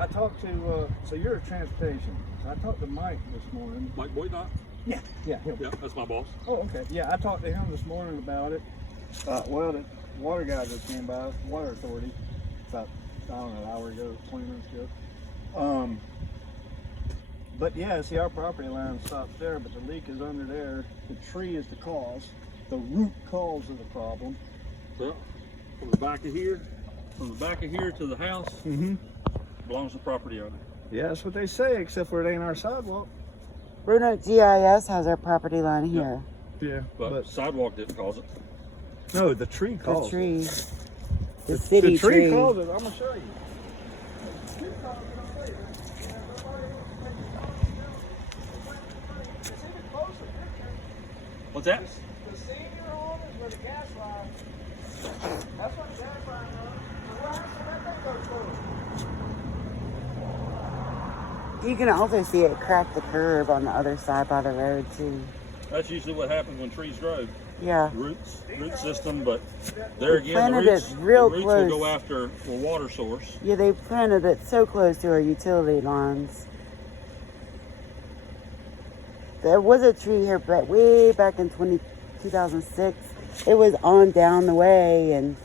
I talked to, so you're a transportation. So I talked to Mike this morning. Mike Boydot? Yeah, him. Yeah, that's my boss. Oh, okay. Yeah, I talked to him this morning about it. Well, the water guy just came by, Water Authority, about, I don't know, an hour ago, 20 minutes ago. But yeah, see, our property line stops there, but the leak is under there. The tree is the cause, the root cause of the problem. Well, from the back of here to the house, belongs to the property owner. Yeah, that's what they say, except for it ain't our sidewalk. Bruno GIS has our property line here. Yeah, But sidewalk didn't cause it. no, the tree The caused tree. it. The city The tree tree. caused it. I'm gonna show you. What's that? The scene you're on is where the gas line. That's what the gas line runs. So let that go through. You can also see it crack the curb on the other side by the road too. That's usually what happens when trees grow. Yeah. Root system, but there again, planted the it roots, real will close. go after a water source. Yeah, they planted it so close to our utility lines. There was a tree here but way back in 2006. It was on down the way, and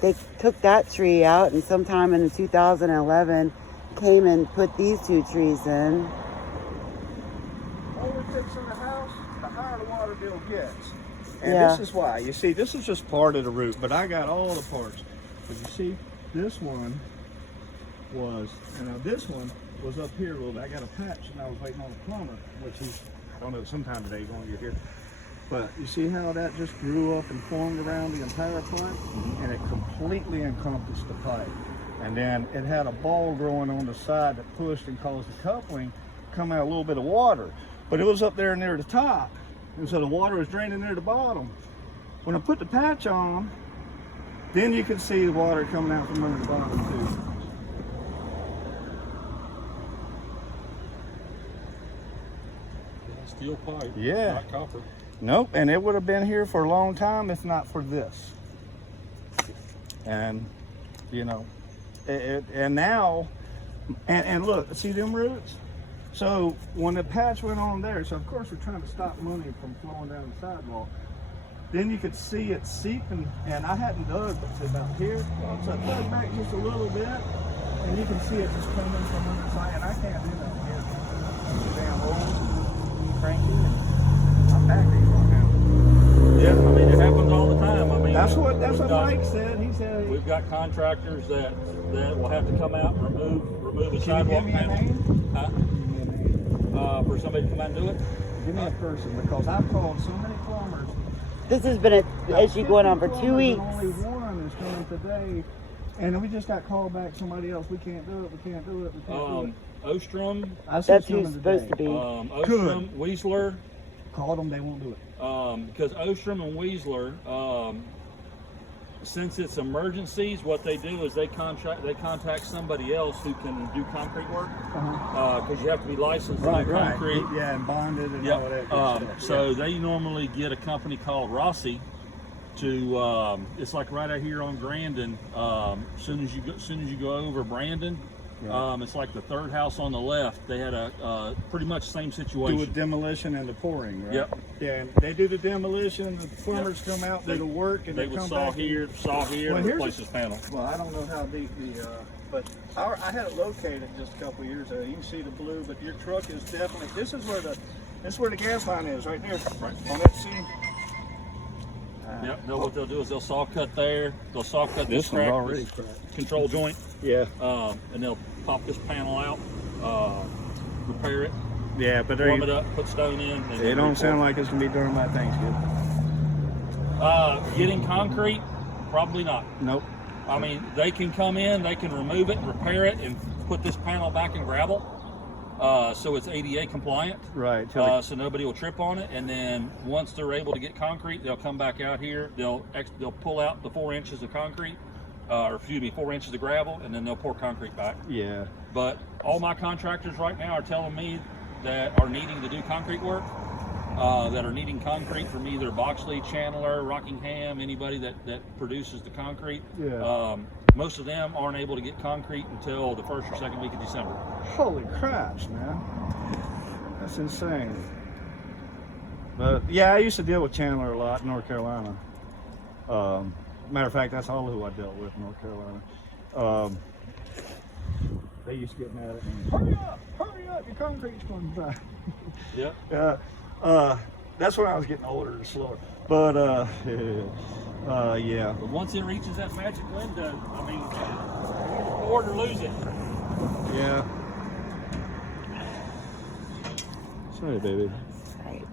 they took that tree out, and sometime in 2011 came and put these two trees in. Older fix in the house, the higher the water bill gets. And Yeah. this is why. You see, this is just part of the root, but I got all the parts. But you see, this one was, and now this one was up here a little bit. I got a patch, and I was waiting on a plumber, which he's, I don't know, sometime today he's going to get here. But you see how that just grew up and formed around the entire pipe? And it completely encompassed the pipe. And then it had a ball growing on the side that pushed and caused the coupling to come out a little bit of water. But it was up there near the top. And so the water was draining near the bottom. When I put the patch on, then you can see the water coming out from under the bottom too. Steel pipe, Yeah. not copper. Nope, and it would have been here for a long time if not for this. And, you know, and now, and look, see them roots? So when the patch went on there, so of course we're trying to stop money from flowing down the sidewalk. Then you could see it seeping, and I hadn't dug to about here. So I dug back just a little bit, and you can see it just coming from under the side, and I can't do nothing here. I'm damn old, cranky, and I'm back there right now. Yeah, I mean, it happens all the time. I mean, That's what we've got- Mike said. He said, We've got contractors that will have to come out and remove a can you sidewalk give me a panel. name? Huh? Give me a name. For somebody to come out and do it. Give me a person, because I've called so many plumbers. This has been an issue going on for 2 weeks. Only one is coming today, and we just got called back. Somebody else. We can't do it. We can't do it. We can't do it. Ostrom, I said That's who's coming supposed to today. be. Ostrom, Weisler, Called them. They won't do it. because Ostrom and Weisler, since it's emergencies, what they do is they contact somebody else who can do concrete work, because you have to be licensed to do concrete. Yeah, and bonded and all of that. Yep. good stuff. So they normally get a company called Rossi to. It's like right out here on Grandin. As soon as you go over Brandon, it's like the third house on the left. They had a pretty much same situation. Do with demolition and the pouring, right? Yep. Yeah, and they do the demolition. The plumbers come out, do the work, and They they would come saw back. here, Well, and here's replace this panel. Well, I don't know how deep the, but I had it located just a couple of years ago. You can see the blue, but your truck is definitely, this is where the gas line is, right there. Right. On that seam. Yep. What they'll do is they'll saw cut there. They'll saw cut This this one's crack, already this cracked. control joint, Yeah. and they'll pop this panel out, repair it, Yeah, but warm it up, put stone in. And they then don't re-pour. sound like it's gonna be during my Thanksgiving. Getting concrete, probably not. Nope. I mean, they can come in, they can remove it, repair it, and put this panel back in gravel, so it's ADA compliant. Right. So nobody will trip on it. And then once they're able to get concrete, they'll come back out here. They'll pull out the 4 inches of concrete, 4 inches of gravel, and then they'll pour concrete back. yeah. But all my contractors right now are telling me that are needing to do concrete work, that are needing concrete from either Boxley, Chandler, Rockingham, anybody that produces the concrete. Yeah. Most of them aren't able to get concrete until the first or second week of December. Holy craps, man. That's insane. But yeah, I used to deal with Chandler a lot in North Carolina. Matter of fact, that's all who I dealt with in North Carolina. They used to get mad at me. Hurry up, your concrete's going by. Yep. That's when I was getting older and slower. But yeah. But once it reaches that magic window, I mean, or to lose it. Yeah. Sorry, baby. Right.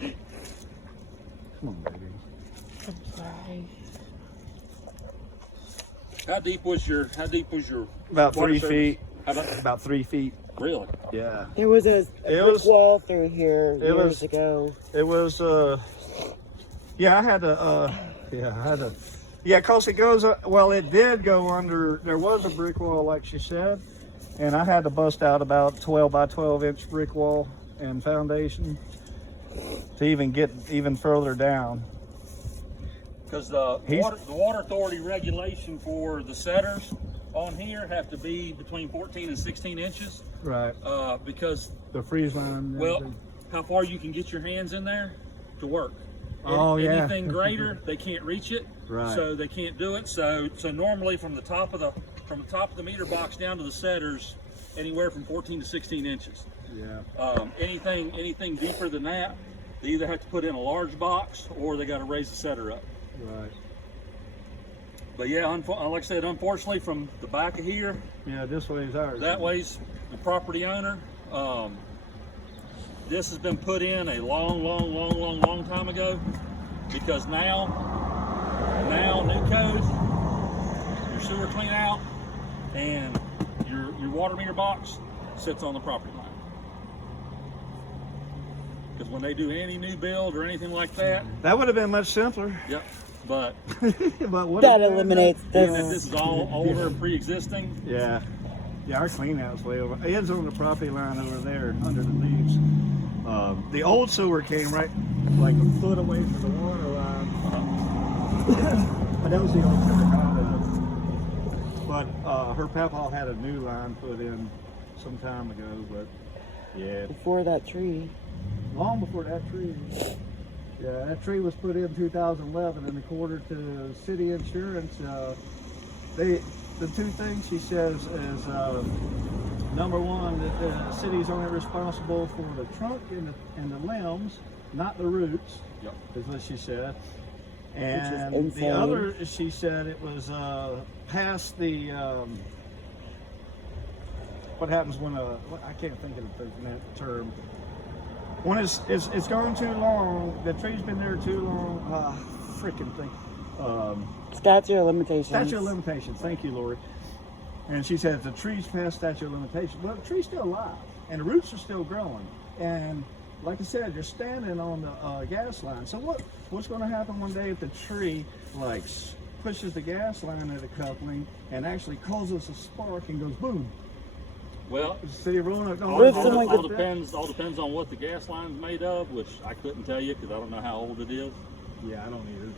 Come on, baby. I'm sorry. How deep was your About water 3 service? feet. How about About 3 feet. really? Yeah. There was a brick was- wall through here it years was- ago. It was yeah, I had to yeah, cause it goes well, it did go under. There was a brick wall, like she said, and I had to bust out about 12 by 12 inch brick wall and foundation to even get even further down. Because the He's- water authority regulation for the setters on here have to be between 14 and 16 inches. Right. Because The freeze line. and well, everything. how far you can get your hands in there to work. Oh, yeah. Anything greater, they can't reach it. Right. So they can't do it. So normally from the top of the meter box down to the setters, anywhere from 14 to 16 inches. Yeah. Anything deeper than that, they either have to put in a large box or they got to raise the setter up. Right. But yeah, like I said, unfortunately, from the back of here, Yeah, this way is ours. that way's the property owner. This has been put in a long time ago, because now new code, your sewer clean out, and your water meter box sits on the property line. Because when they do any new build or anything like that, That would have been much simpler. yep. But But what That if- eliminates even if this. this is all older and pre-existing, Yeah. Yeah, our clean out's way over. It's on the property line over there under the leaves. The old sewer came right like a foot away from the water line. But that was the old sewer conduit. But her papa had a new line put in some time ago, but yeah, Before that tree. long before that tree. Yeah, that tree was put in 2011, and according to city insurance, the two things she says is number one, that the city's only responsible for the trunk and the limbs, not the roots. Yep. Is what she said. And insane. the other, she said it was past the what happens when I can't think of the term. When it's gone too long, the tree's been there too long. Freaking thing. Statute of limitations. Statute of limitations. Thank you, Lori. And she said the tree's past statute of limitations. Well, the tree's still alive, and the roots are still growing. And like I said, you're standing on the gas line. So what's going to happen one day if the tree pushes the gas line at a coupling and actually causes a spark and goes boom? well, Is the city rolling it? What if someone all gets- depends on what the gas line's made of, which I couldn't tell you because I don't know how old it is. Yeah, I don't either.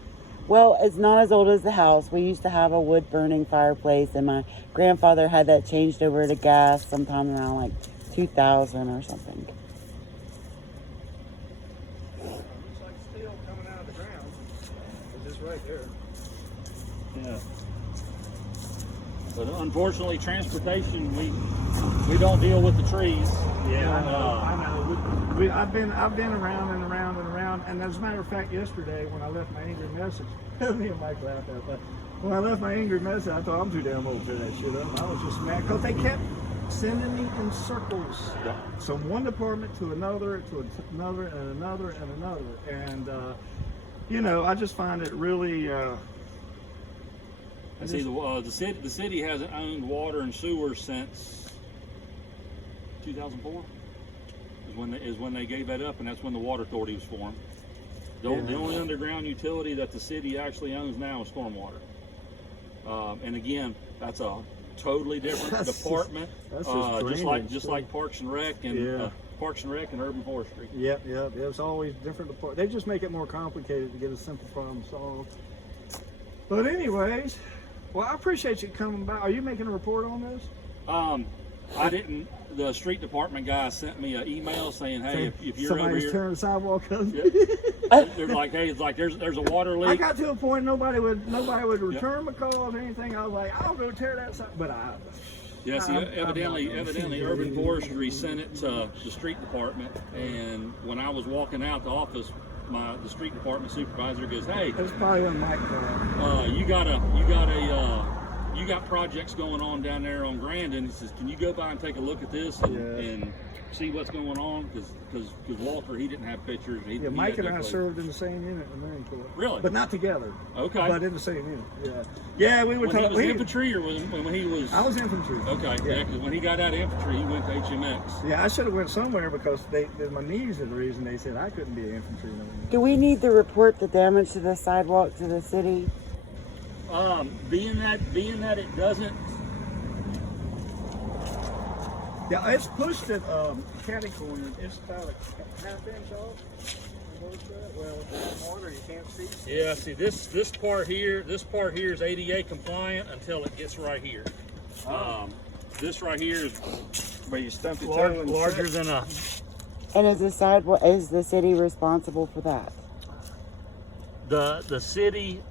Well, it's not as old as the house. We used to have a wood burning fireplace, and my grandfather had that changed over to gas sometime around like 2000 or something. Looks like steel coming out of the ground. It's just right there. Yeah. But unfortunately, transportation, we don't deal with the trees. Yeah, I know. I've been around and around and around. And as a matter of fact, yesterday when I left my angry message, me and Mike laughed at that. When I left my angry message, I thought I'm too damn old for that shit up. I was just mad because they kept sending me in circles, from one department to another, and another, and another. And you know, I just find it really. And see, the city hasn't owned water and sewer since 2004. Is when they gave that up, and that's when the water authority was formed. The only underground utility that the city actually owns now is stormwater. And again, that's a totally different department. That's just like Parks and Rec and Parks and Rec and Urban Forestry. Yep. It's always different departments. They just make it more complicated to get a simple problem solved. But anyways, well, I appreciate you coming by. Are you making a report on this? I didn't. The street department guy sent me an email saying, "Hey, if you're over Somebody's here," tearing the sidewalk up. they're like, "Hey, it's like there's a water leak." I got to a point nobody would return my calls or anything. I was like, I'll go tear that side, but I. Yeah, see, I'm evidently, not- Urban Forestry sent it to the street department, and when I was walking out the office, the street department supervisor goes, "Hey, That's probably when Mike called. you got projects going on down there on Grandin." He says, "Can you go by and take a look at this and see what's going on?" Because Walter, he didn't have pictures. Yeah, Mike and I served in the same unit in the Marine Corps. Really? But not together. Okay. But in the same unit. Yeah. Yeah, we were When he was talking. infantry, or when he was? I was infantry. Okay. Yeah, because when he got out of infantry, he went to HMX. Yeah, I should have went somewhere because my knees are the reason they said I couldn't be an infantry. Do we need to report the damage to the sidewalk to the city? Being that it doesn't. Yeah, it's pushed at catty corner. It's about a half inch off. Well, there's water, you can't see. Yeah, see this part here is ADA compliant until it gets right here. This right here is Where you stumped your toe and larger set. than a. And is the city responsible for that? The city,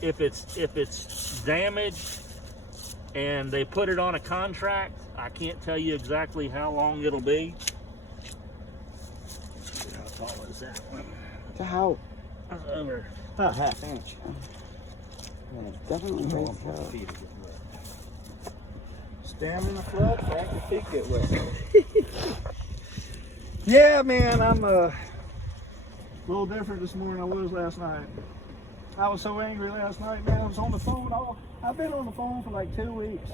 if it's damaged and they put it on a contract, I can't tell you exactly how long it'll be. How tall is that one? To how? Over. About half inch. Definitely great job. Stand in the flood, back your feet get wet. Yeah, man, I'm a little different this morning than I was last night. I was so angry last night, man. I was on the phone I've been on the phone for like 2 weeks.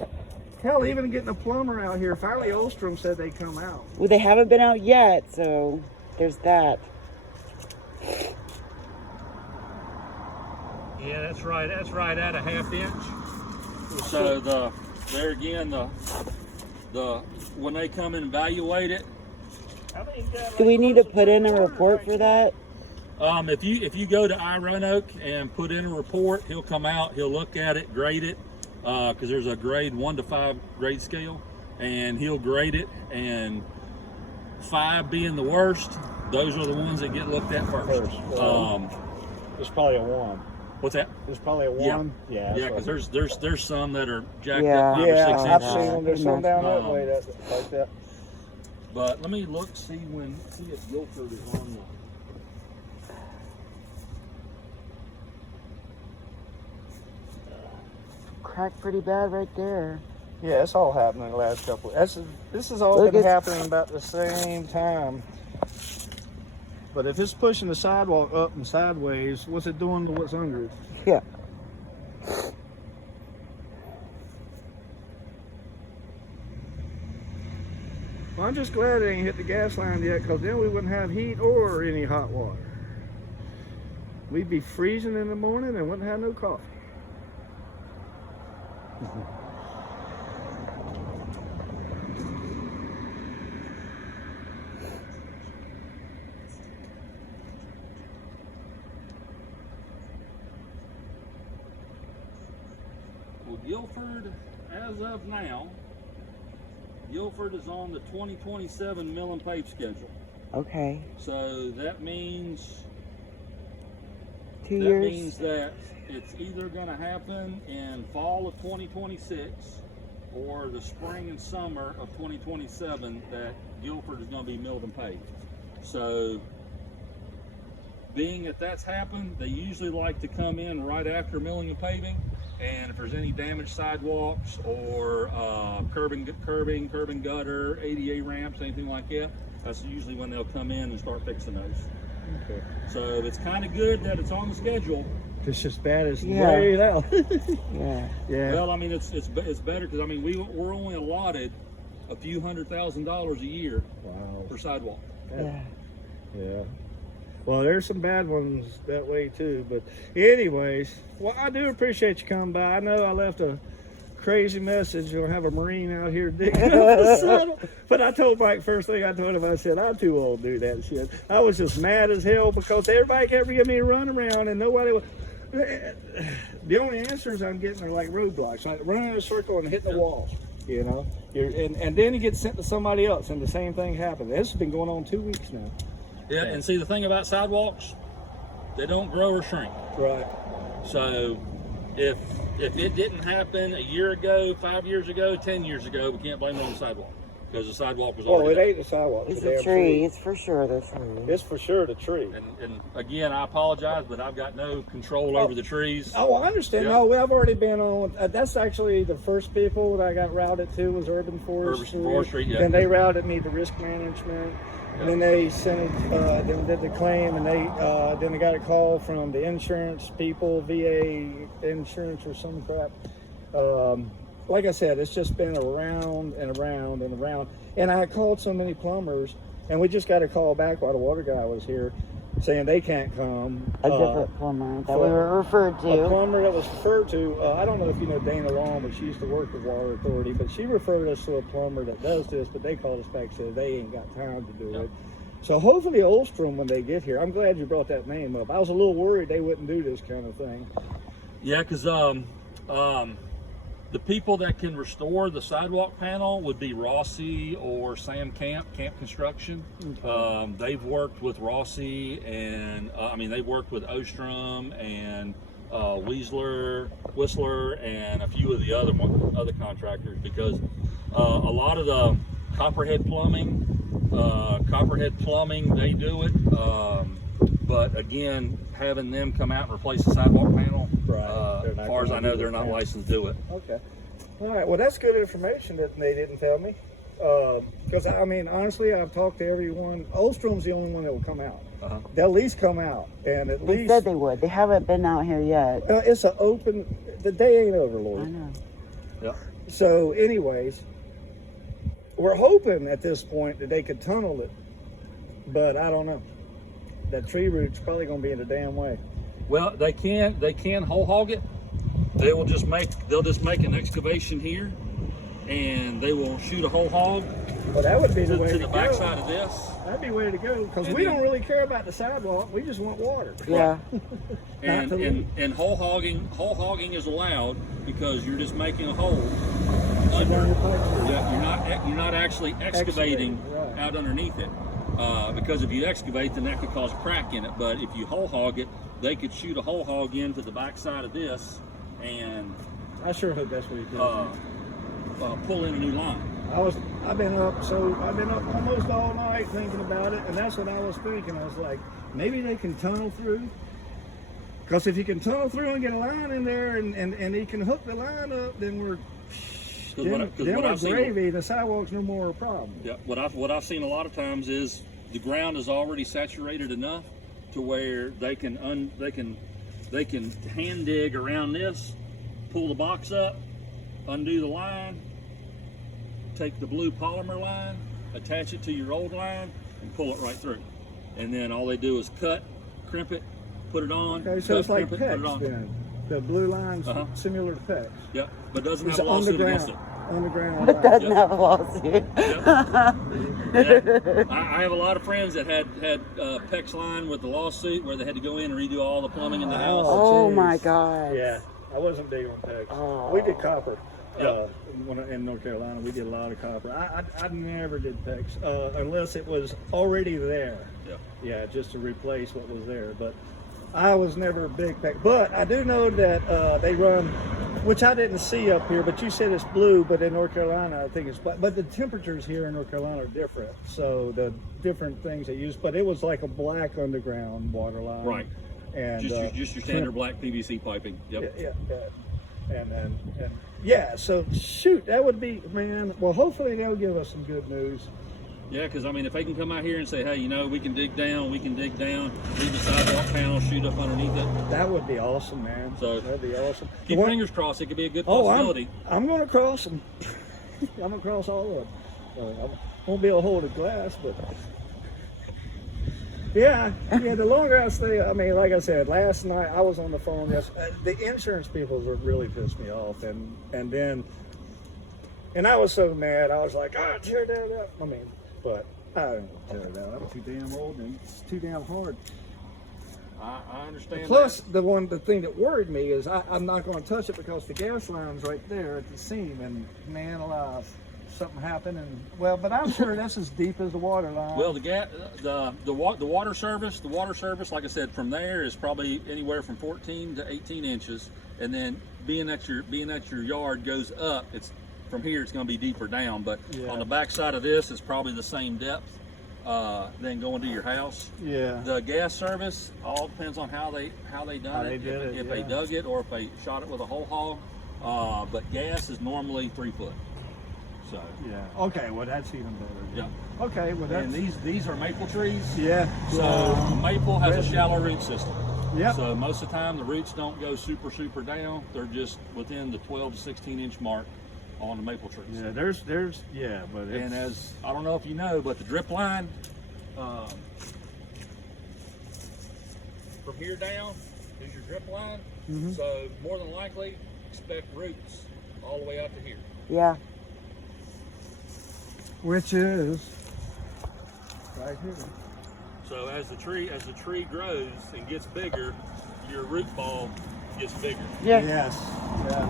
Hell, even getting a plumber out here. Finally, Ostrom said they'd come out. Well, they haven't been out yet, so there's that. Yeah, that's right. That's right at a half inch. So there again, the when they come and evaluate it. Do we need to put in a report for that? If you go to iRoanoke and put in a report, he'll come out, he'll look at it, grade it, because there's a grade 1 to 5 grade scale, and he'll grade it, and 5 being the worst, those are the ones that get looked at first. It's probably a 1. What's that? It's probably a 1. Yeah. Yeah, because there's some that are jacked Yeah. up 5 or 6 inches. I've seen them. There's some down that Um, way that's like that. But let me see if Guilford is on the. Cracked pretty bad right there. Yeah, it's all happening the last couple. This has all Look, been it's- happening about the same time. But if it's pushing the sidewalk up and sideways, what's it doing to what's under it? Yeah. Well, I'm just glad it ain't hit the gas line yet, because then we wouldn't have heat or any hot water. We'd be freezing in the morning and wouldn't have no coffee. Well, Guilford, as of now, Guilford is on the 2027 mill and pave schedule. Okay. So that means 2 that years. means that it's either going to happen in fall of 2026 or the spring and summer of 2027 that Guilford is going to be milled and paved. So being that that's happened, they usually like to come in right after milling and paving. And if there's any damaged sidewalks or curb and gutter, ADA ramps, anything like that, that's usually when they'll come in and start fixing those. Okay. So it's kind of good that it's on the schedule. It's just bad as Yeah. laid out. Yeah. Yeah. Well, I mean, it's better because I mean we're only allotted a few $100,000 a year Wow. for sidewalk. Yeah. Yeah. Well, there's some bad ones that way too. But anyways, well, I do appreciate you coming by. I know I left a crazy message. You'll have a Marine out here digging up the saddle. But I told Mike, first thing I told him, I said, I'm too old to do that shit. I was just mad as hell because everybody kept giving me a run around and nobody was. The only answers I'm getting are like roadblocks, like running in a circle and hitting the walls. You know, and then you get sent to somebody else, and the same thing happens. This has been going on 2 weeks now. Yeah, and see the thing about sidewalks, they don't grow or shrink. Right. So if it didn't happen a year ago, 5 years ago, 10 years ago, we can't blame it on the sidewalk because the sidewalk was Well, already it there. ain't the sidewalk. It's the a damn tree. It's for sure the tree. It's for sure the tree. And again, I apologize, but I've got no control over the trees. Oh, I understand. Yeah. No, I've already been on. That's actually the first people that I got routed to was Urban Forestry. Urban Forestry, yeah. Then they routed me to Risk Management. And then they sent it, then did the claim, and then I got a call from the insurance people, VA insurance or some crap. Like I said, it's just been around and around and around. And I called so many plumbers, and we just got a call back while the water guy was here, saying they can't come. A different plumber that we were referred A to. plumber that was referred to, I don't know if you know Dana Long, but she used to work with Water Authority, but she referred us to a plumber that does this, but they called us back and said they ain't got time to do it. So hopefully Olstrom, when they get here, I'm glad you brought that name up. I was a little worried they wouldn't do this kind of thing. Yeah, because the people that can restore the sidewalk panel would be Rossi or Sam Camp Construction. Okay. They've worked with Rossi and they've worked with Ostrom and Whistler and a few of the other contractors because a lot of the Copperhead Plumbing, they do it. But again, having them come out and replace the sidewalk panel, as far as I know, they're not licensed to do it. Okay. All right. Well, that's good information that they didn't tell me. Because, I mean, honestly, I've talked to everyone. Olstrom's the only one that will come out. They'll at least come out. And at They least. said they would. They haven't been out here yet. It's an open. The day ain't over, Lloyd. I know. Yeah. So, anyways, we're hoping at this point that they could tunnel it. But I don't know. That tree root's probably going to be in the damn way. Well, they can whole hog it. They'll just make an excavation here, and they will shoot a whole hog Well, that would be the way to to the go. backside of this. That'd be the way to go. Because And we then- don't really care about the sidewalk. We just want water. Yeah. And whole hogging is allowed because you're just making a hole under. Run your pipe through. Yeah, you're not actually excavating Right. out underneath it. Because if you excavate, then that could cause a crack in it. But if you whole hog it, they could shoot a whole hog into the backside of this and I sure hope that's what he did. pull in a new line. I've been up almost all night thinking about it, and that's what I was thinking. I was like, maybe they can tunnel through. Because if you can tunnel through and get a line in there, and he can hook the line up, then we're gravy. The sidewalk's no more a problem. Yeah, what I've seen a lot of times is the ground is already saturated enough to where they can hand dig around this, pull the box up, undo the line, take the blue polymer line, attach it to your old line, and pull it right through. And then all they do is cut, crimp it, put it on. Okay, so cut, it's like crimp it, put it PEX on. then. The blue line's Uh-huh. similar to PEX. Yep, but doesn't It's have a on the lawsuit against ground. it. On the ground. But doesn't Yep. have a lawsuit. Yeah. I have a lot of friends that had PEX line with the lawsuit where they had to go in and redo all the plumbing in the house. Oh Jeez. my God. Yeah, I wasn't big on PEX. Oh. We did copper. Yeah. In North Carolina, we did a lot of copper. I never did PEX unless it was already there. Yeah. Yeah, just to replace what was there. But I was never a big PEX. But I do know that they run, which I didn't see up here, but you said it's blue, but in North Carolina, I think it's black. But the temperatures here in North Carolina are different. So the different things they use, but it was like a black underground water line. Right. And Just your standard black PVC piping. Yep. yeah. And yeah, so shoot, that would be, man, well, hopefully they'll give us some good news. Yeah, because I mean, if they can come out here and say, hey, we can dig down, leave the sidewalk panel, shoot up underneath it. That would be awesome, man. So, that'd be awesome. Keep your fingers crossed. It could be a good Oh, possibility. I'm going to cross them. I'm going to cross all of them. I won't be able to hold a glass, but Yeah, the longer I stay, I mean, like I said, last night I was on the phone. The insurance people really pissed me off, and I was so mad. I was like, "Ah, tear that up." I mean, but I didn't tear it out. I'm too damn old and it's too damn hard. I understand. Plus, the thing that worried me is I'm not going to touch it because the gas line's right there at the seam, and man alive, something happened, and well, but I'm sure that's as deep as the water line. Well, the water service, like I said, from there is probably anywhere from 14 to 18 inches, and then being that your yard goes up, it's from here it's going to be deeper down, but Yeah. on the back side of this, it's probably the same depth. Then going to your house. Yeah. The gas service all depends on how they done How it. they did it, If yeah. they dug it or if they shot it with a whole hog. But gas is normally 3 foot. So Yeah. Okay. Well, that's even better. yeah. Okay. Well, that's And these are maple trees. yeah. So maple has a Resin. shallow root system. Yep. So most of the time the roots don't go super down. They're just within the 12 to 16 inch mark on the maple trees. Yeah. There's yeah, but it's, And as I don't know if you know, but the drip line from here down is your drip line. Mhm. So more than likely, expect roots all the way out to here. Yeah. which is right here. So as the tree grows and gets bigger, your root ball gets bigger. Yeah. Yes. Yeah.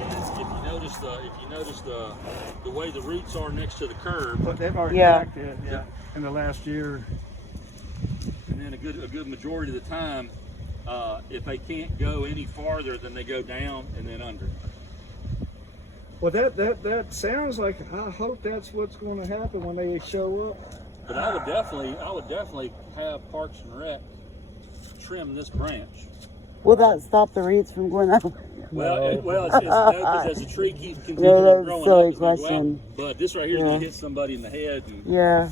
And if you notice the way the roots are next to the curb, But they've already Yeah. cracked it. Yeah. In the last year. and then a good majority of the time, if they can't go any farther, then they go down and then under. Well, that sounds like. I hope that's what's going to happen when they show up. But I would definitely have Parks and Rec trim this branch. Will that stop the roots from going up? Well, No. it's no, because as the tree keeps No, continuing that's a growing silly up, it's gonna go question. out. But this right here is Yeah. gonna hit somebody in the head. And, Yeah.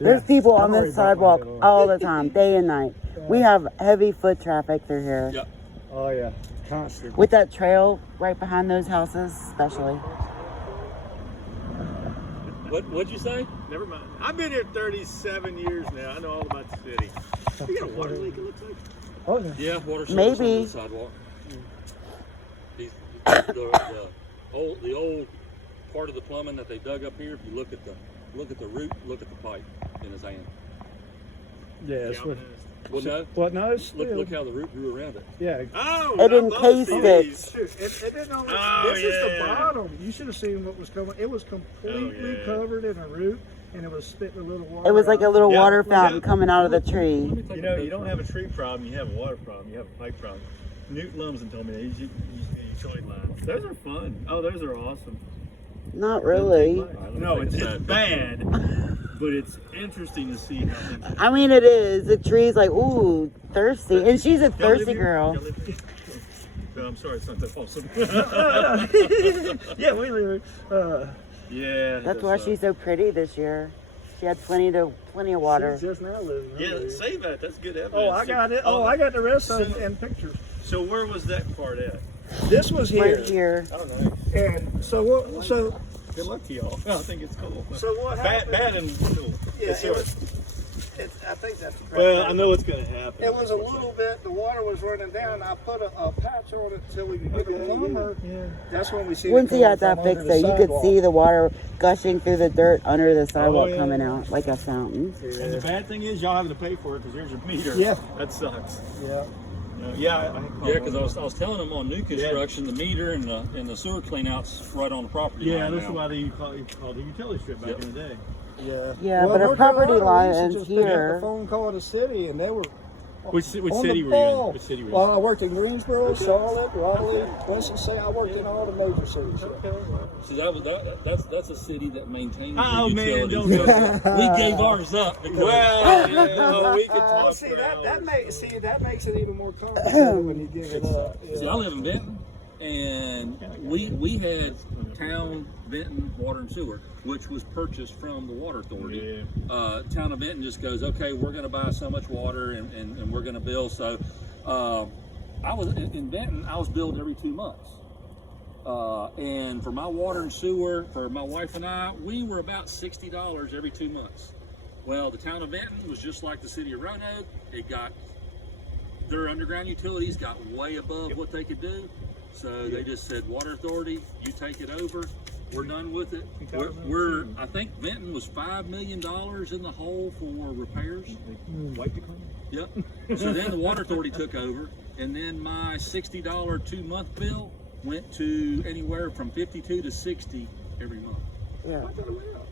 There's people on Don't worry this about sidewalk that at all. all the time, day and night. We have heavy foot traffic through here. Yep. Oh yeah, constant. With that trail right behind those houses, especially. What'd you say? Never mind. I've been here 37 years now. I know all about the city. You got a water leak, it looks like? Oh yeah. Yeah, water service Maybe. on the sidewalk. The old part of the plumbing that they dug up here. If you look at the root, look at the pipe in his hand. Yeah. It's what. Well, no. What? No. It's Look still- how the root grew around it. Yeah. Oh, It I love encased to see it. these. Shoot, it didn't always. Oh, This is the yeah. bottom. You should have seen what was coming. It was completely yeah. covered in a root, and it was spitting a little water. It was like a out. little Yeah. water fountain Yeah. coming out of the tree. Let me take You a know, picture. you don't have a tree problem, you have a water problem, you have a pipe problem. Newt Lumsden told me that. He's a utility line. Those are fun. Oh, those are awesome. Not really. No, it's bad, but it's interesting to see how things. I mean, it is. The tree's like, ooh, thirsty. And she's a Y'all live thirsty here? girl. Y'all live here? No, I'm sorry, it's not that awesome. Yeah, we live. Yeah. That's why she's so pretty this year. She had plenty of water. She's just now living. Yeah, really. save that. That's good evidence. Oh, I got it. Oh, I got the rest of it in pictures. So where was that part at? This was here. Right here. I don't know. And so what? So Good luck to y'all. I think it's cool. what Bad, happened? bad and cool. Yeah, Let's it hear was. I think that's. the correct Well, word. I know what's going to happen. It was a little bit. The water was running down. I put a patch on it until we could get a plumber. Yeah. That's when we see. Once it he got coming that from fixed, under though, the you could sidewalk. see the water gushing through the dirt under the sidewalk yeah. coming out like a fountain. And the bad thing is y'all having to pay for it because there's your meter. Yeah. That sucks. Yeah. Yeah, Yeah, because I was telling them on new construction, the meter and the sewer cleanouts right on the property Yeah, line this is now. why they called the utility strip back Yep. in the day. Yeah. Yeah, but our North property Carolina, we line used to ends just pick up here. the phone call to the city, and they were. Which on city the were you in? ball. Which city were you Well, I worked in Greensboro, Charlotte, Raleigh, Winston-Salem. I worked in all the major cities. See, that's a city that maintains Oh, the man, utilities. don't We gave ours up because Well, yeah, we could talk See for that hours. makes it even more complicated when you give it up. See, I live in Benton, and we had town Benton water and sewer, which was purchased from the water authority. Town of Benton just goes, okay, we're going to buy so much water, and we're going to bill. So I was in Benton. I was billed every 2 months, and for my water and sewer, for my wife and I, we were about $60 every 2 months. Well, the town of Benton was just like the city of Roanoke. It got their underground utilities got way above what they could do, so they just said, "Water Authority, you take it over. We're done with it." We're I think Benton was $5 million in the hole for repairs. Wipe the car. Yep. So then the Water Authority took over, and then my $60 2-month bill went to anywhere from 52 to 60 every month. Yeah. I thought it went up.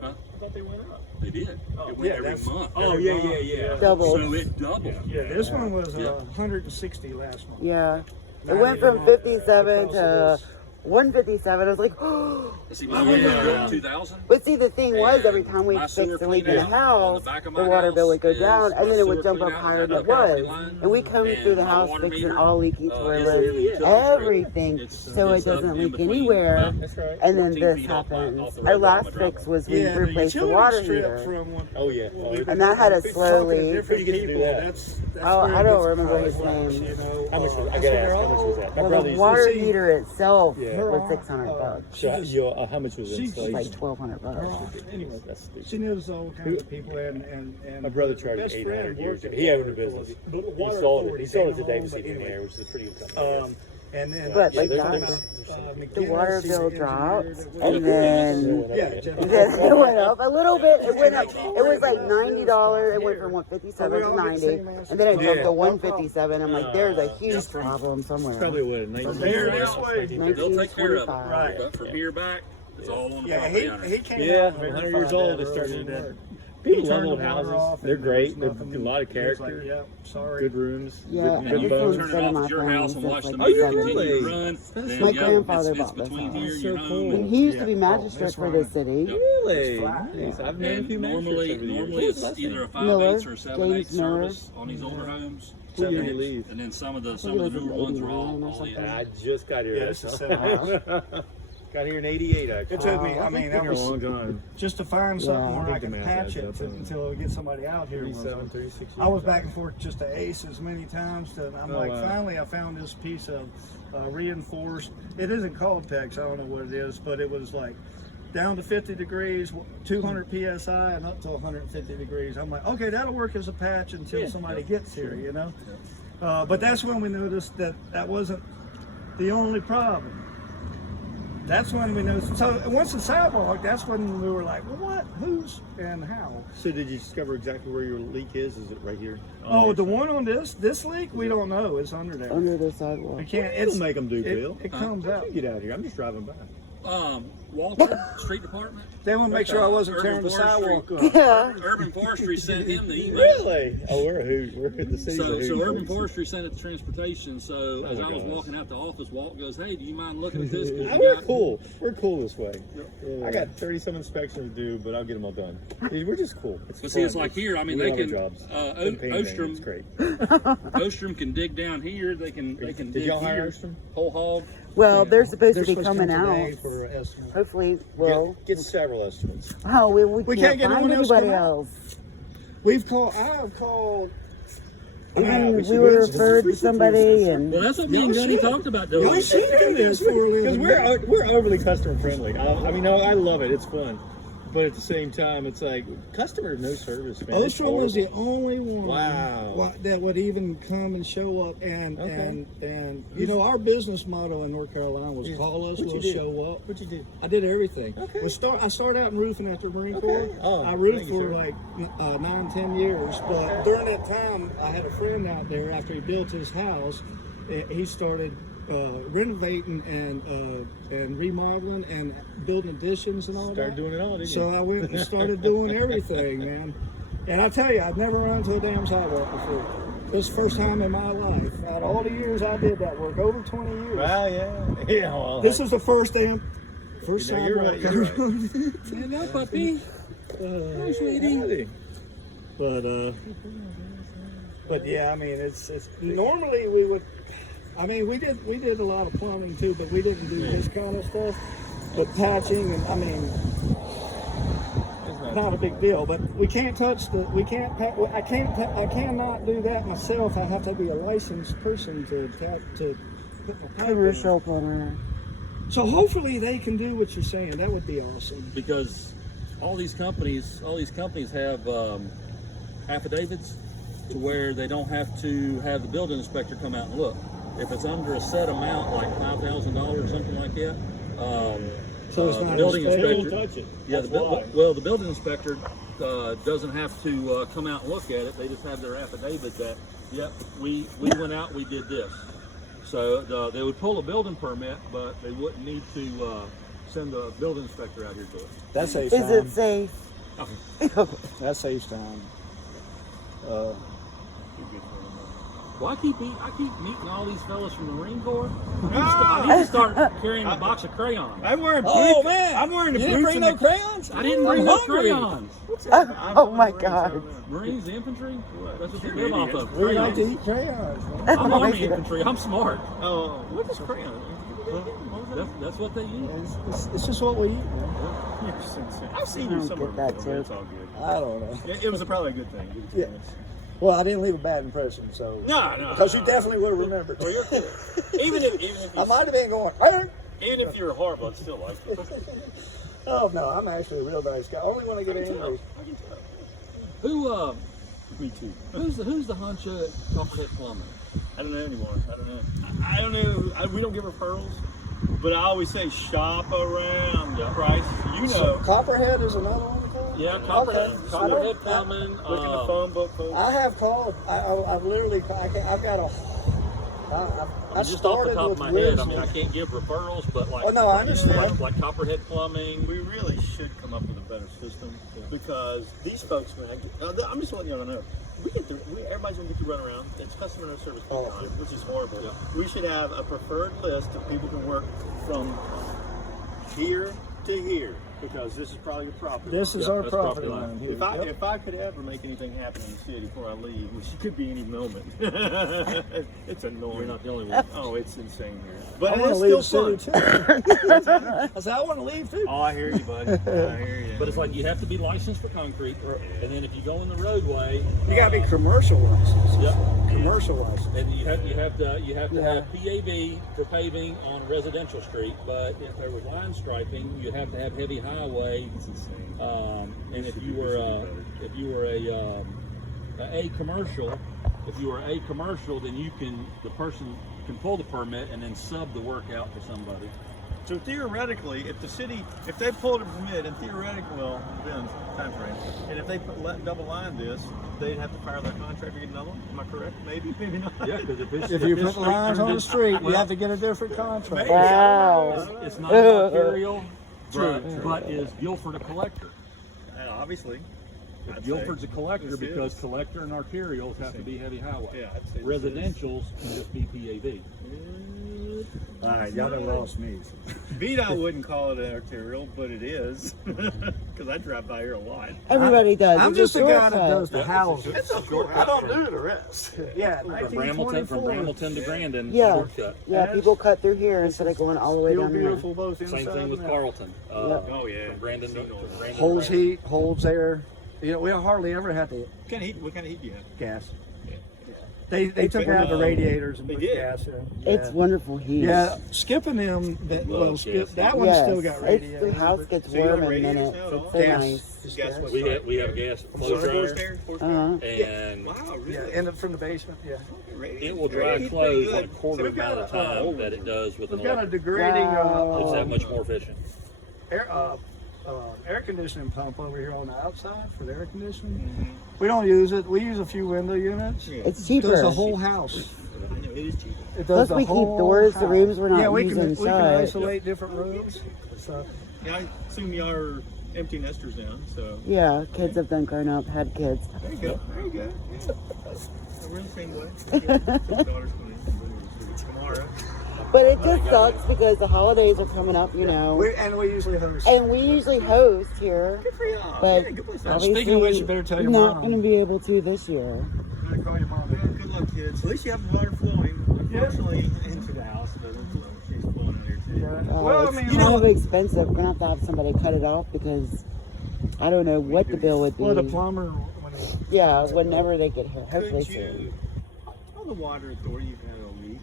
Huh? I thought they went up. They did. Oh, It went yeah, every that's- month. Oh yeah. Doubled. So it doubled. Yeah, this one was Yeah. 160 last month. Yeah. It Not went even from a month 57 because to of this. 157. I was like, oh. See, my window bill in 2000. But see, the thing was, And every time we my sewer fixed a leak in clean the out on house, the back of the my water bill would go house down, is and my then it would sewer jump clean up out higher at than it the property was. line, And we come and through the my house water fixing meter, all leaky is toilets, utility everything, It's- so it it's up doesn't in leak between, anywhere. about That's right. And then 14 this feet off happens. off the Our road last my fix driveway. was we Yeah, replaced the utility water strip heater. from one. Oh yeah. And that had a Talking slow to leak. different You get to do people. that. That's Oh, where I it don't gets remember his complex, name. you know. How much was? I That's gotta where ask. How much was that? My Well, brother the used water see- heater itself Yeah. was $600. How much was the She's Like installation? $1,200. Anyway, That's stupid. she knows all kinds of people, and My brother her charged best 800 friend years. worked He at owned a water business. authority. He Water sold it. authority He sold it came to David home, City but Air, which is a pretty good company. And then But, like, there's that- things- The water bill dropped, and and then yeah, then it went up a little bit. It went up. It was like $90. It went from 157 to 90, and then it jumped to 157. I'm like, there's a huge problem somewhere. Probably what a 19 Here this way. They'll take care of it. 1925. Right. But from here back, it's all on the Yeah, property owner. he came Yeah, out 100 and years old. They verified started that in earlier. People He love turned old the water houses. off They're and great. there They're was a lot of nothing. He was character. like, yep, sorry. Good rooms. Yeah, Good, And this you good one's turn bones. it been in off my at your family house and since watch the like meters Oh, continue really? to run. Then My yeah, grandfather it's bought this between house. here, That's your so home, cool. And he used to be Yeah. magistrate Oh, for the this city. Yep. Really? flat. Nice. I've known a And few normally magistrates over the years. it's What's the either a last 5/8 or a 7/8 James Miller. service on these older homes. When did you 7/8. leave? And then some of the think it was newer in ones are 89 all or in. something. I just got here. Yeah, that's this is all. 7/8. Got here in '88. It Actually. took me, I Wow. mean, Been that here a was long time. just to find something Yeah. where I Think the could math patch adds it up, until we get somebody out here. 37, 36 years. I was back and forth just to Aces many times. To, I'm Oh, like, wow. finally, I found this piece of reinforced. It isn't called Tex. I don't know what it is, but it was like down to 50 degrees, 200 psi, and up to 150 degrees. I'm like, okay, that'll work as a patch until Yeah. somebody gets here, you know. But that's when we noticed that that wasn't the only problem. That's when we noticed. So once the sidewalk, that's when we were like, well, what, who's, and how? So did you discover exactly where your leak is? Is it right here? Oh, the one on this leak, we don't know. It's under there. Under the sidewalk. We can't. It'll It's make them do, Bill. it comes out. You get out here. I'm just driving by. Walter, street department. They want to make sure I wasn't Urban tearing the forestry. sidewalk up. Yeah. Urban Forestry sent him the email. Really? Oh, we're at the city. So Urban Forestry sent it to transportation. So as my I was gosh. walking out the office, Walt goes, "Hey, do you mind looking at this?" 'Cause you We're got- cool. We're cool this way. I got 30-some inspections to do, but I'll get them all done. Dude, we're just cool. It's But see, it's fun. like here. I mean, We they love our can. jobs. O- Doesn't pay anything. Ostrom, It's great. Ostrom can dig down here. They can Did dig y'all hire here. Ostrom? Whole hog. Well, they're supposed They're to be supposed coming come out. today for an estimate. Hopefully, well, Get several estimates. oh, we We can't can't get no find one else anybody to come out. else. I've called. And we were referred to somebody, and Well, that's what me and Johnny talked about doing. Y'all should do this for a Because living. we're overly customer friendly. I mean, I love it. It's fun, but at the same time, it's like customer no service. Man. It's Ostrom was the horrible. only one Wow. that would even come and show up. And Okay. and you know, our business motto in North Carolina was Yeah. call us, What'd we'll you do? show up. What you did? I did everything. Okay. I started out in roofing at the Marine Corps. Okay. Oh, I roofed thank you, for sir. like 9-10 years. But during that time, I had a friend out there. After he built his house, he started renovating and remodeling and building additions and all Started that. doing it all, didn't So you? I went and started doing everything, man. And I tell you, I've never run into a damn sidewalk before. This is the first time in my life. Out of all the years I did that work, over 20 years. Well, yeah. Well, This is the first time. First You know, time. you're right, you're right. Hello, puppy. Hi, sweetie. But yeah, I mean, it's normally we would. I mean, we did a lot of plumbing too, but we didn't do this kind of stuff. But patching and I mean, not a big deal. But we can't touch the. We can't. I cannot do that myself. I have to be a licensed person to put my pipe in. commercial plumber. So hopefully they can do what you're saying. That would be awesome. Because all these companies have affidavits to where they don't have to have the building inspector come out and look. If it's under a set amount, like $5,000 or something like that, So it's the not building inspected? They inspector. won't touch it. Yeah, That's why. the building inspector doesn't have to come out and look at it. They just have their affidavit that, yep, we went out, we did this. So they would pull a building permit, but they wouldn't need to send a building inspector out here to it. That saves Is it time. safe? That saves time. Well, I keep meeting all these fellas from the Marine Corps. I need to start carrying a box of crayons. I'm wearing boots. Oh man! I'm wearing the You boots. didn't bring and no the- crayons? I didn't bring I'm no hungry. crayons. Oh my God. Marines, the infantry, that's what they You're live an off idiot. of. We like to Crayons. eat crayons. Man. I'm Oh my Army God. infantry. I'm smart. Oh, what is crayon? That's what they use. It's just what we eat, man. You're sincere. I've seen I you don't somewhere get that before, but it's joke. all good. I don't know. Yeah, it was probably a good thing. Good Yeah. experience. Well, I didn't leave a bad impression, so. No. Because you definitely would have remembered. Well, you're cool. even if I might have been going, "Arr!" even if you're horrible, I'd still like it. Oh no, I'm actually a real nice guy. Only when I get angry. I can tell. Who Me too. who's the hunch at Copperhead Plumbing? I don't know anymore. I don't know. We don't give referrals, but I always say shop around. Yeah. Price, you So know. Copperhead is another one you call? Yeah, Copperhead, Okay. Copperhead Plumbing. Look in the phone book, folks. I have called. I've literally. I've got a. I just off the started top with of my head, I mean, I Ridgeland. can't give referrals, but like, Oh, no, I understand. like Copperhead Plumbing. We really should come up with a better system because these folks, man, I'm just letting you know. Everybody's gonna get to run around. It's customer no service all the time, which is horrible. Yeah. We should have a preferred list of people who work from here to here because this is probably your property. This is Yeah, our that's property property line here. If I Yep. if I could ever make anything happen in the city before I leave, which could be any moment, it's annoying. You're not the only one. Oh, it's insane here. I But want it's to leave still the fun. city too. I said I want to leave too. Oh, I hear you, buddy. I hear you. But it's like you have to be licensed for concrete, and then if you go in the roadway, You got to be commercial license. Yep. Commercial license. and you have to Yeah. have PAV for paving on a residential street. But if there was line striping, you have to have heavy highway. It's insane. And if you were a commercial, then the person can pull the permit and then sub the work out to somebody. So theoretically, if they pulled a permit, and theoretically, well, depends time frame, and if they double line this, they'd have to fire their contractor to get another one. Am I correct? Maybe not. Yeah, because If you put lines on the street, you have to get a different contract. Wow. It's not arterial, True. but is Guilford a collector? Obviously. I'd say. Guilford's a collector This because is. collector and arterials have to be heavy highway. Yeah, I'd say this Residentials can just be PAV. All right, y'all done lost me. VDOT wouldn't call it an arterial, but it is because I drive by here a lot. Everybody does. I'm It's just a a guy that shortcut. does the houses. I don't do the rest. Yeah, From Brambleton 1924. to Grandin, Yeah. shortcut. Yeah, people cut through here instead of going all the way Still down there. beautiful both inside Same thing with and out. Carlton. Oh yeah. From Grandin to Grandin. Holds heat, holds air. You know, we hardly ever had the What kind of heat do you have? gas. They took out the radiators and They put did. gas in. It's wonderful heat. Yeah, skipping them. That Love little gas. skip. That one Yes, still got it's, radiators. the house gets So you got warm in radiators minutes. now at It's all? so Gas. nice. Just Gas gas. was- We have a gas blow dryer, and Wow, really? Yeah, and from the basement. Yeah, it will dry clothes in a quarter amount of time that it does with an we've got a electric. degrading Wow. It's that much more efficient. air conditioning pump over here on the outside for the air conditioning. Mm-hmm. We don't use it. We use a few window units. Yeah. It's It cheaper. does the whole house. I know, it is cheap. It Plus does the we keep whole doors to house. rooms we're not yeah, we using can, we can inside. isolate different rooms. So, Yeah, I assume y'all are empty nesters now, so. Yeah, kids have done grown up, had kids. There you go. There you go. Yeah. We're the same way. Daughter's coming tomorrow. But it just sucks because the holidays are coming up, you know. we usually host. And we usually host here. Good for y'all. But Yeah, good place. obviously, Speaking of which, you better tell your not mom. going to be able to this year. I'm gonna call your mom. Well, good luck, kids. At least you have water flowing. Unfortunately, into the house, but she's flowing out here too. Yeah. Oh, Well, I it's mean, kind of expensive. We're going to have somebody cut it off because I don't know what the bill would be. well, the plumber. When he, Yeah, whenever they get here. Hopefully Could soon. you, on the water authority, you've had all week,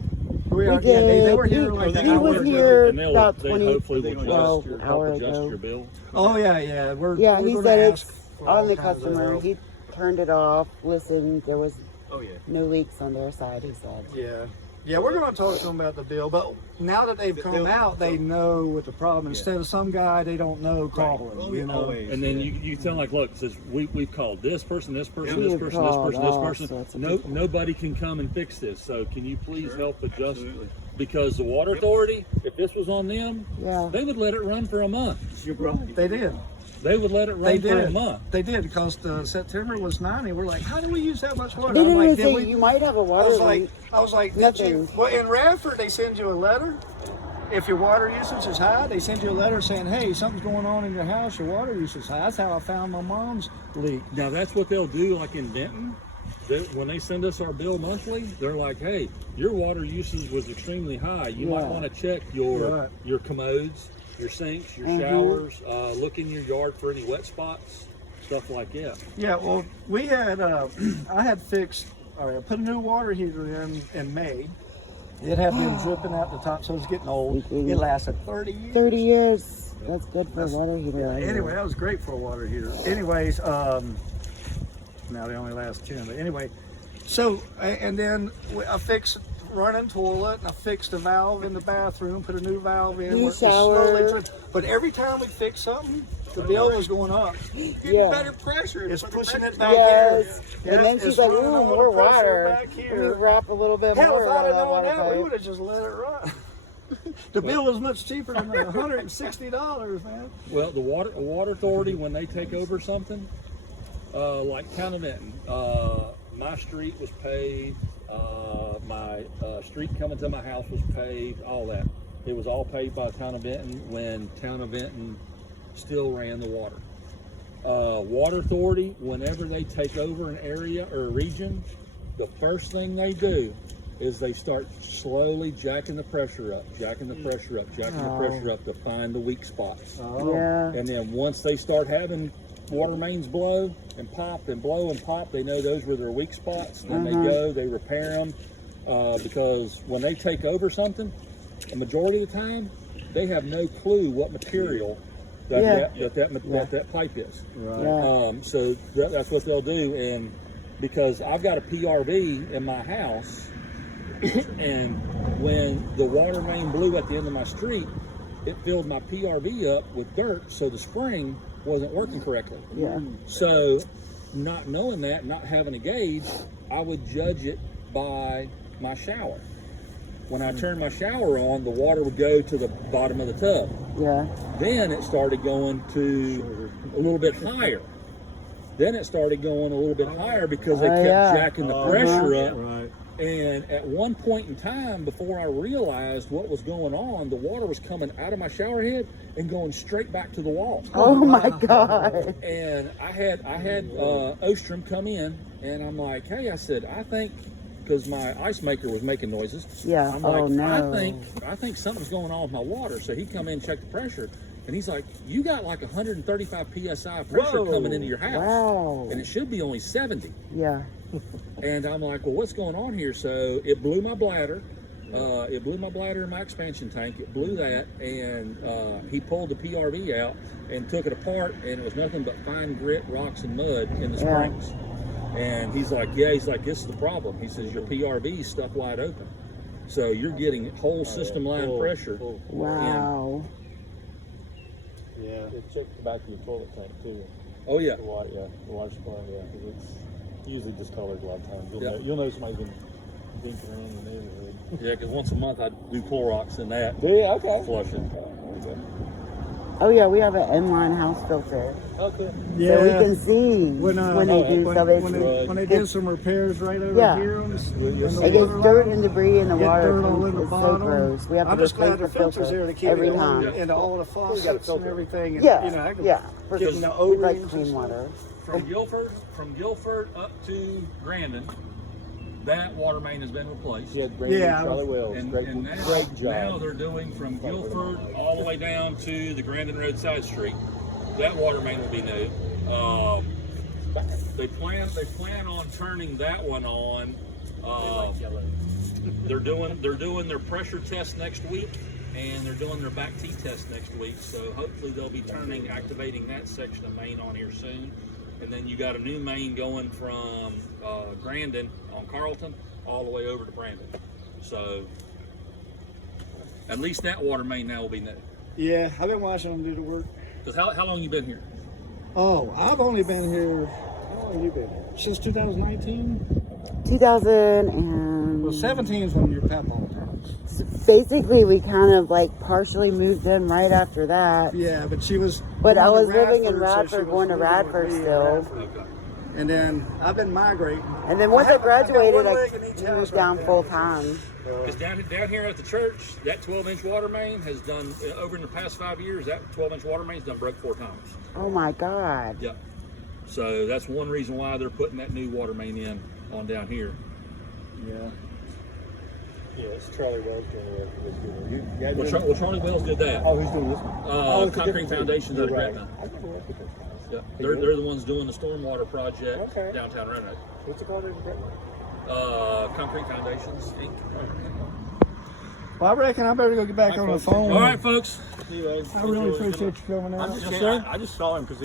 We We are, yeah, they were did. here like an He hour was ago. here And they'll, about they 20, hopefully will well, adjust your, hour help adjust ago. your bill. Oh yeah. We're Yeah, we're he gonna said ask it's for all on the kinds of customer. help. He turned it off, listened. There was Oh yeah. no leaks on their side, he said. Yeah, we're going to talk to them about the bill, but now that they've come out, they know what the problem. Instead of some guy they don't know calling, Oh, you know. always, And then yeah. you tell like, look, it says we've called this person, this person, We this have person, this called person, this all person. sorts of No, people. nobody can come and fix this. So can you please help adjust? Absolutely. Because the water authority, if this was on them, Yeah. they would let it run for a month. You're right. They did. They would let it They run for a did. month. They did because September was 90. We're like, how do we use that much water? They I'm didn't like, even did say we? you might have a I water was like, leak. did you? Nothing. Well, in Radford, they send you a letter. If your water usage is high, they send you a letter saying, hey, something's going on in your house. Your water usage is high. That's how I found my mom's leak. Now that's what they'll do, like in Denton. When they send us our bill monthly, they're like, "Hey, your water usage was extremely high. You might Yeah. want to check your Right. your commodes, your sinks, your Mhm. showers. Look in your yard for any wet spots, stuff like that." Yeah, well, we had, I had fixed, I put a new water heater in May. It had been dripping out the top, so it's getting old. Leaking. It lasted 30 years. 30 years. That's good for a water heater. right Anyway, here. that was great for a water heater. Anyways, now they only last 10, but anyway. So, and then I fixed running toilet, and I fixed a valve in the bathroom, put a new valve in. New where it was slowly shower. drip- But every time we fixed something, the bill was going up. Getting Yeah. better pressure. It's Better pushing it pressure. back Yes. here. And then It's she's like, running ooh, all the more pressure water. back Let me here. wrap a little bit Hell, more if I'd around have that known water that, we pipe. would have just let it run. The bill was much cheaper than the $160, man. Well, the water authority, when they take over something, like Town of Denton, my street was paved, my street coming to my house was paved, all that. It was all paved by Town of Denton when Town of Denton still ran the water. Water authority, whenever they take over an area or a region, the first thing they do is they start slowly jacking the pressure up, jacking the pressure up, jacking the pressure up to find the weak spots. Yeah. And then once they start having water mains blow and pop and blow and pop, they know those were their weak spots. Then they go, they repair them, because when they take over something, the majority of the time, they have no clue what material that pipe is. Yeah. So that's what they'll do. And because I've got a PRV in my house, and when the water main blew at the end of my street, it filled my PRV up with dirt, so the spring wasn't working correctly. Yeah. So, not knowing that, not having a gauge, I would judge it by my shower. When I turned my shower on, the water would go to the bottom of the tub. Yeah. Then it started going to a little bit higher. Then it started going a little bit higher because they kept yeah. jacking the pressure up. Right. And at one point in time, before I realized what was going on, the water was coming out of my shower head and going straight back to the wall. Oh my God. And I had Ostrom come in, and I'm like, hey, I said, I think, because my ice maker was making noises. Yeah. I'm Oh like, no. I think something's going on with my water. So he come in and check the pressure, and he's like, you got like 135 psi pressure Whoa. coming into your house, Wow. and it should be only 70. Yeah. And I'm like, well, what's going on here? So it blew my bladder. It blew my bladder in my expansion tank. It blew that, and he pulled the PRV out and took it apart, and it was nothing but fine grit, rocks, and mud in the Yeah. springs. And he's like, yeah, he's like, this is the problem. He says, your PRV is stuck wide open. So you're getting whole system line pressure. Wow. Yeah. Check the back of your toilet tank too. Oh, yeah. The water, the water supply, 'cause it's usually discolored a lot of times. Yeah. You'll know somebody's been drinking around in the neighborhood. Yeah, because once a month I do Clorox in that, Do you? Okay. flush it. Oh yeah, we have an inline house filter. Okay. Yeah. So we can see When, when they do when, salvation. when they did some repairs right over Yeah. here on the, Well, you're on the It gets water dirt line. and debris in the Get water. dirt all in the It's so bottom. gross. We have I'm to just glad replace the the filter's filter there to keep every it time. going into all the faucets and everything. And, Yeah, you know, I can yeah. For get the we like O-rings clean and water. From Guilford up to Grandin, that water main has been replaced. Yeah, Brandon Yeah, Charlie Wells. And, Great, and now, great now job. they're doing from Guilford all the way down to the Grandin Road side street. That water main will be new. They plan on turning that one on they're doing their pressure test next week, and they're doing their back T test next week. So hopefully they'll be activating that section of main on here soon. And then you got a new main going from Grandin on Carlton all the way over to Brandon. So at least that water main now will be new. Yeah, I've been watching them do the work. Because how long you been here? Oh, I've only been here. How long have you been here? Since 2019. 2000 and Well, 17 is when your papaw passed. basically we kind of like partially moved in right after that. Yeah, but she was. But I going was to living in so she Radford, was going to living with Radford me in still. Radford. Okay. And then I've been migrating. And then once I got graduated, one I leg in each house moved right down there. full time. Because down here at the church, that 12-inch water main has done, over in the past 5 years, that 12-inch water main's done broke 4 times. Oh my God. Yep. So that's one reason why they're putting that new water main in on down here. Yeah. Yeah, it's Charlie Wells doing it. Yeah, Well, Charlie Wells did that. Oh, who's doing this one? It's a Concrete different Foundations team. out of You're right. Gretna. I never worked with those guys. Yep. Hey, They're the ones doing the stormwater project Okay. downtown Roanoke. What's it called in Gretna? Concrete Foundations, Inc. Well, I reckon I better go get back on the phone. All right, folks. I really appreciate you coming out. I just saw him because